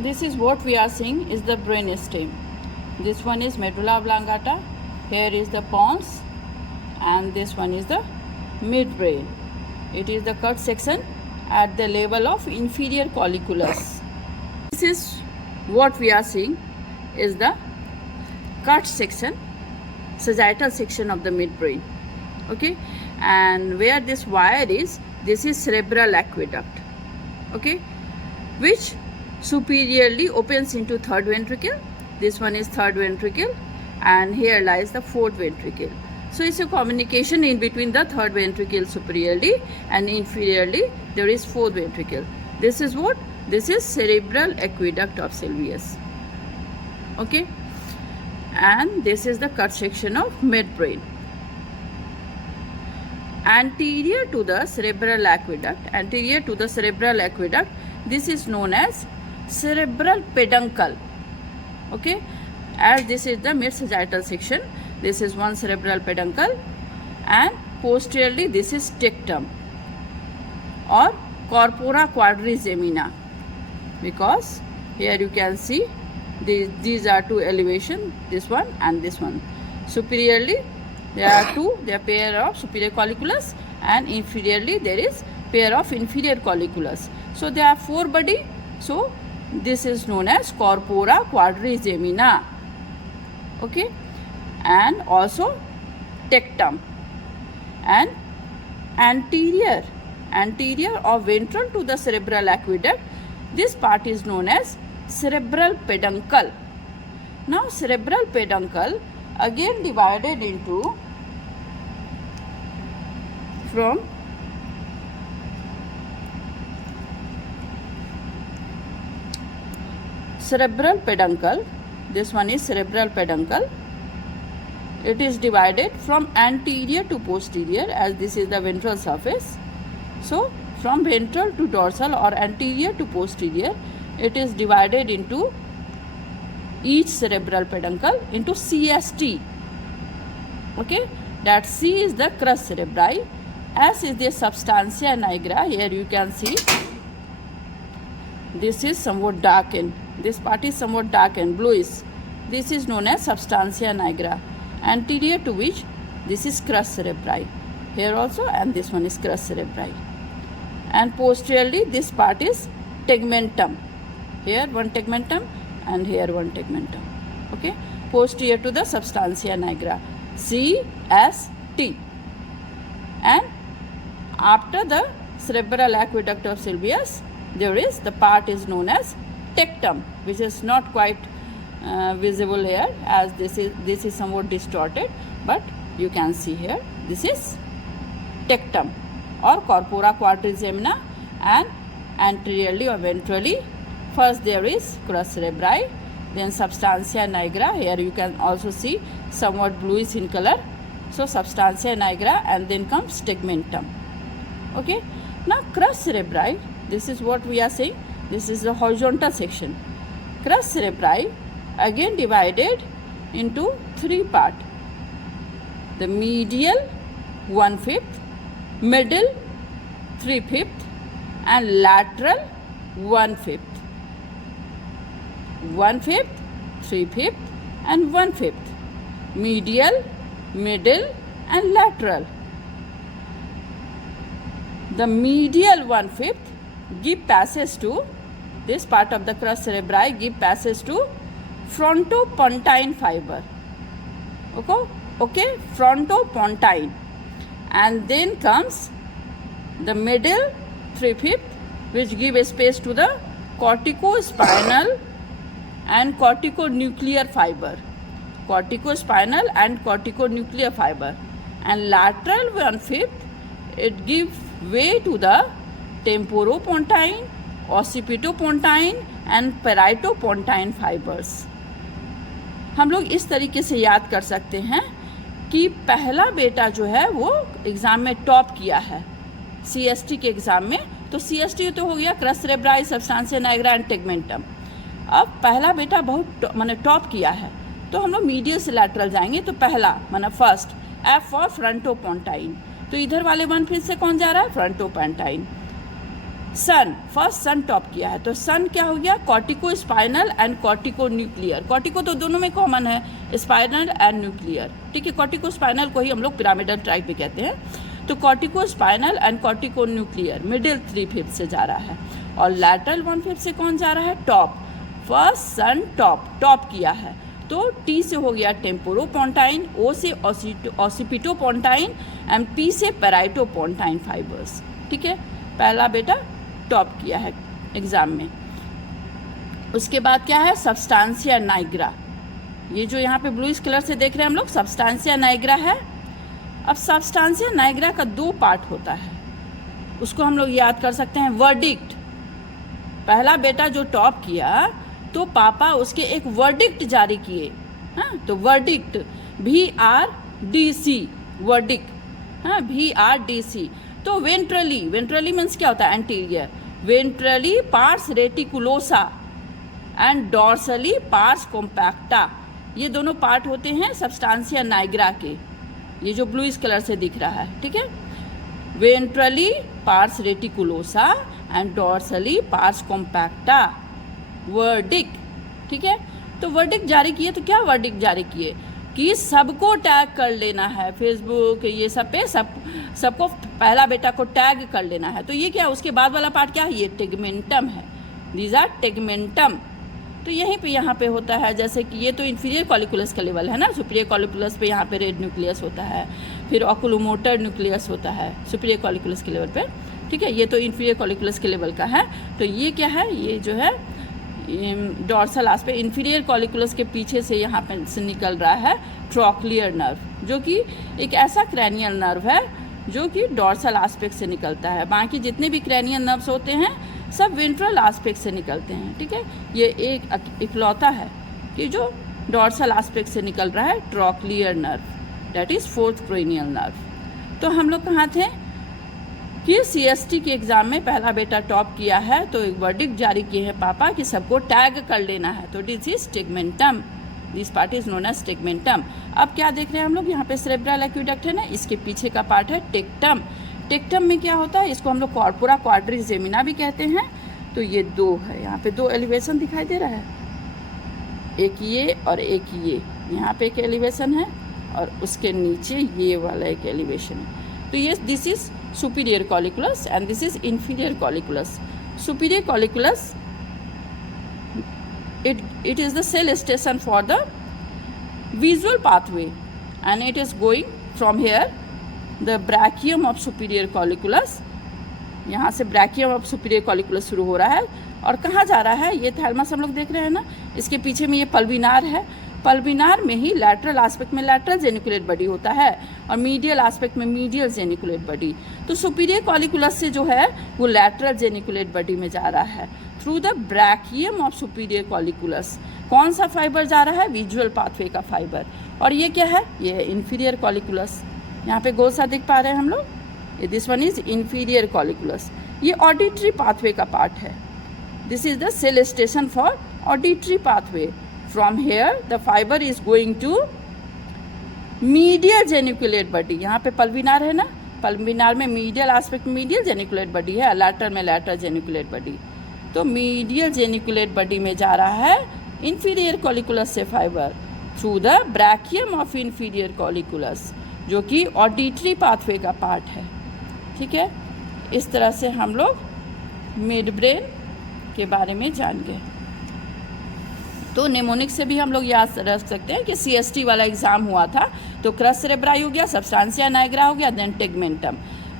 This is what we are seeing is the brain stem. This one is medulla oblongata. Here is the pons, and this one is the midbrain. It is the cut section at the level of inferior colliculus. This is what we are seeing is the cut section, sagittal section of the midbrain. Okay, and where this wire is, this is cerebral aqueduct. Okay, which superiorly opens into third ventricle. This one is third ventricle, and here lies the fourth ventricle. So it's a communication in between the third ventricle superiorly, and inferiorly there is fourth ventricle. This is what? This is cerebral aqueduct of Sylvius. Okay, and this is the cut section of midbrain. Anterior to the cerebral aqueduct, this is known as cerebral peduncle. Okay, as this is the mid sagittal section, this is one cerebral peduncle, and posteriorly this is tectum or corpora quadrigemina, because here you can see these are two elevation, this one and this one. Superiorly there are pair of superior colliculus, and inferiorly there is pair of inferior colliculus. So there are four body. So this is known as corpora quadrigemina. Okay, and also tectum, and anterior or ventral to the cerebral aqueduct, this part is known as cerebral peduncle. Now cerebral peduncle again divided into from cerebral peduncle. This one is cerebral peduncle. It is divided from anterior to posterior, as this is the ventral surface. So from ventral to dorsal or anterior to posterior, it is divided into each cerebral peduncle into CST. Okay, that C is the crus cerebri, S is the substantia nigra. Here you can see this is somewhat darkened. This part is somewhat darkened, bluish. This is known as substantia nigra, anterior to which this is crus cerebri. Here also, and this one is crus cerebri. And posteriorly this part is tegmentum. Here one tegmentum and here one tegmentum. Okay, posterior to the substantia nigra, CST. And after the cerebral aqueduct of Sylvius, there is the part is known as tectum, which is not quite visible here, as this is somewhat distorted, but you can see here this is tectum or corpora quadrigemina, and anteriorly or ventrally first there is crus cerebri, then substantia nigra. Here you can also see somewhat bluish in color, so substantia nigra, and then comes tegmentum. Okay, now crus cerebri, this is what we are saying, this is the horizontal section. Crus cerebri again divided into three parts: the medial 1/5, middle 3/5, and lateral 1/5. 1/5, 3/5, and 1/5. Medial, middle, and lateral. The medial 1/5 give passage to this part of the crus cerebri, give passage to frontopontine fiber. Okay, frontopontine, and then comes the middle 3/5, which give a space to the corticospinal and corticonuclear fiber. Corticospinal and corticonuclear fiber. And lateral 1/5, it gives way to the temporopontine, occipitopontine and paritopontine fibers. हम लोग इस तरीके से याद कर सकते हैं कि पहला बेटा जो है वो एग्ज़ाम में टॉप किया है CST के एग्ज़ाम में, तो CST तो हो गया crus cerebri, substantia nigra and tegmentum. अब पहला बेटा बहुत माने टॉप किया है, तो हम लोग मीडियल से लैटरल जाएंगे, तो पहला माना फर्स्ट F फॉर फ्रंटोपोंटाइन, तो इधर वाले 1/5 से कौन जा रहा है? फ्रंटोपोंटाइन. सन, फर्स्ट सन टॉप किया है, तो सन क्या हो गया, cortico spinal and cortico nuclear. Cortico तो दोनों में कॉमन है, स्पाइनल एंड न्यूक्लियर, ठीक है। कॉर्टिको स्पाइनल को ही हम लोग पिरामिडल ट्राइब भी कहते हैं। तो cortico spinal and cortico nuclear middle 3/5 से जा रहा है, और लैटरल 1/5 से कौन जा रहा है, टॉप। फर्स्ट सन टॉप किया है, तो टी से हो गया टेम्पोरोपोंटाइन, ओ से ऑसिपिटोपोंटाइन एंड पी से पैराइटोपोंटाइन फाइबर्स, ठीक है। पहला बेटा टॉप किया है एग्जाम में। उसके बाद क्या है, सब्सटेंशिया नाइग्रा। ये जो यहाँ पे ब्लूइश कलर से देख रहे हैं हम लोग, सब्सटेंशिया नाइग्रा है। अब सब्सटेंशिया नाइग्रा का 2 पार्ट होता है, उसको हम लोग याद कर सकते हैं। वर्डिक्ट, पहला बेटा जो टॉप किया तो पापा उसके एक वर्डिक्ट जारी किए, हाँ, तो वर्डिक्ट VRDC, वर्डिक्ट, हाँ, VRDC। तो वेंट्रली मीन्स क्या होता है, anterior, ventrally pars reticulosa and dorsally pars compacta, ये दोनों पार्ट होते हैं सब्सटेंशिया नाइग्रा के, ये जो ब्लूइश कलर से दिख रहा है, ठीक है। Ventrally pars reticulosa and dorsally pars compacta, verdict, ठीक है। तो वर्डिक्ट जारी किए, तो क्या वर्डिक्ट जारी किए कि सबको टैग कर लेना है, फेसबुक ये सब पे सबको पहला बेटा को टैग कर लेना है। तो ये क्या, उसके बाद वाला पार्ट क्या है, ये टेगमेंटम है, दीज आर टेगमेंटम। तो यहीं पे यहाँ पे होता है, जैसे कि ये तो इन्फीरियर कॉलिकुलस का लेवल है ना, सुपीरियर कॉलिकुलस पे यहाँ पे रेड न्यूक्लियस होता है, फिर ऑकुलोमोटर न्यूक्लियस होता है सुपीरियर कॉलिकुलस के लेवल पे, ठीक है। ये तो इन्फीरियर कॉलिकुलस के लेवल का है। तो ये क्या है, ये जो है डॉर्सल आस्पेक्ट, इन्फीरियर कॉलिकुलस के पीछे से यहाँ पे से निकल रहा है ट्रॉक्लियर नर्व, जो कि एक ऐसा क्रैनियल नर्व है जो कि डॉर्सल आस्पेक्ट से निकलता है। बाकी जितने भी क्रैनियल नर्व्स होते हैं सब वेंट्रल आस्पेक्ट से निकलते हैं, ठीक है। ये एक इकलौता है कि जो डॉर्सल आस्पेक्ट से निकल रहा है, trochlear nerve, that is 4th cranial nerve. तो हम लोग कहाँ थे कि CST के एग्ज़ाम में पहला बेटा टॉप किया है, तो एक वर्डिक्ट जारी किए हैं पापा कि सबको टैग कर लेना है, तो this is tegmentum, this part is known as tegmentum. अब क्या देख रहे हैं हम लोग, यहाँ पे सेरेब्रल एक्विडक्ट है ना, इसके पीछे का पार्ट है टेक्टम। टेक्टम में क्या होता है, इसको हम लोग कॉर्पोरा क्वाड्रिसेमिना भी कहते हैं। तो ये 2 है, यहाँ पे 2 एलिवेशन दिखाई दे रहा है, एक ये और एक ये, यहाँ पे एक एलिवेशन है और उसके नीचे ये वाला एक एलिवेशन है। तो ये this is superior colliculus and this is inferior colliculus. Superior colliculus, it is the cell station for the visual pathway and it is going from here the brachium of superior colliculus, यहाँ से brachium of superior colliculus शुरू हो रहा है और कहाँ जा रहा है, ये थैलमस हम लोग देख रहे हैं ना, इसके पीछे में ये पल्विनार है, पल्विनार में ही लैटरल एस्पेक्ट में लैटरल जेनिकुलेट बॉडी होता है और मीडियल एस्पेक्ट में मीडियल जेनिकुलेट बॉडी। तो सुपीरियर कॉलिकुलस से जो है वो लैटरल जेनिकुलेट बॉडी में जा रहा है through the brachium of superior colliculus. कौन सा फाइबर जा रहा है, विजुअल पाथवे का फाइबर। और ये क्या है, ये है इन्फीरियर कॉलिकुलस, यहाँ पे गोल सा देख पा रहे हैं हम लोग, ये this one is inferior colliculus. ये ऑडिटरी पाथवे का पार्ट है, this is the cell station for auditory pathway. From here the fiber is going to medial geniculate body, यहाँ पे पल्विनार है ना, पल्विनार में मीडियल एस्पेक्ट में मीडियल जेनिकुलेट बॉडी है, लैटरल में लैटरल जेनिकुलेट बॉडी। तो मीडियल जेनिकुलेट बॉडी में जा रहा है इन्फीरियर कॉलिकुलस से fibre through the brachium of inferior colliculus, जो कि ऑडिटरी पाथवे का पार्ट है, ठीक है। इस तरह से हम लोग मिड ब्रेन के बारे में जान गए। तो नेमोनिक से भी हम लोग याद रख सकते हैं कि CST वाला एग्ज़ाम हुआ था, तो क्रस सेरेब्राई हो गया, सब्सटेंशिया नाइग्रा हो गया, देन टेगमेंटम।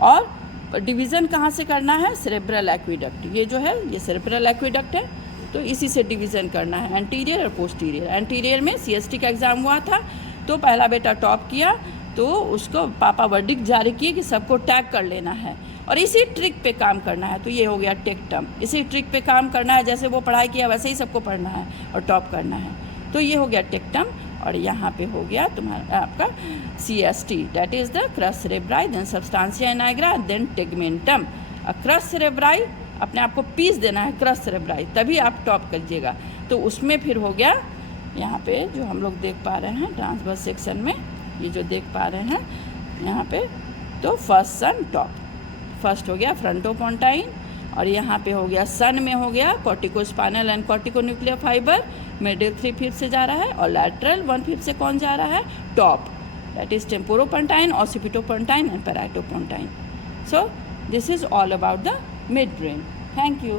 और डिवीज़न कहाँ से करना है, सेरेब्रल एक्विडक्ट, ये जो है ये सेरेब्रल एक्विडक्ट है, तो इसी से डिवीज़न करना है, एंटीरियर और पोस्टीरियर। एंटीरियर में CST का एग्ज़ाम हुआ था, तो पहला बेटा टॉप किया, तो उसको पापा वर्डिक्ट जारी किए कि सबको टैग कर लेना है और इसी ट्रिक पे काम करना है। तो ये हो गया टेक्टम, इसी ट्रिक पे काम करना है, जैसे वो पढ़ाई किया वैसे ही सबको पढ़ना है और टॉप करना है। तो ये हो गया टेक्टम और यहाँ पे हो गया तुम्हारा आपका CST, that is the crus cerebri, then substantia nigra, then tegmentum. Crus cerebri अपने आप को पीस देना है, क्रस सेरेब्राई, तभी आप टॉप करिएगा। तो उसमें फिर हो गया यहाँ पे जो हम लोग देख पा रहे हैं ट्रांसवर्स सेक्शन में, ये जो देख पा रहे हैं यहाँ पे, तो फर्स्ट सन टॉप, फर्स्ट हो गया फ्रंटोपोंटाइन और यहाँ पे हो गया सन में हो गया कॉर्टिकोस्पाइनल एंड कॉर्टिकोन्यूक्लियर फाइबर, मिडिल 3/5 से जा रहा है, और लैटरल 1/5 से कौन जा रहा है, top, that is temporopontine, occipitopontine and parietopontine. So this is all about the midbrain. Thank you.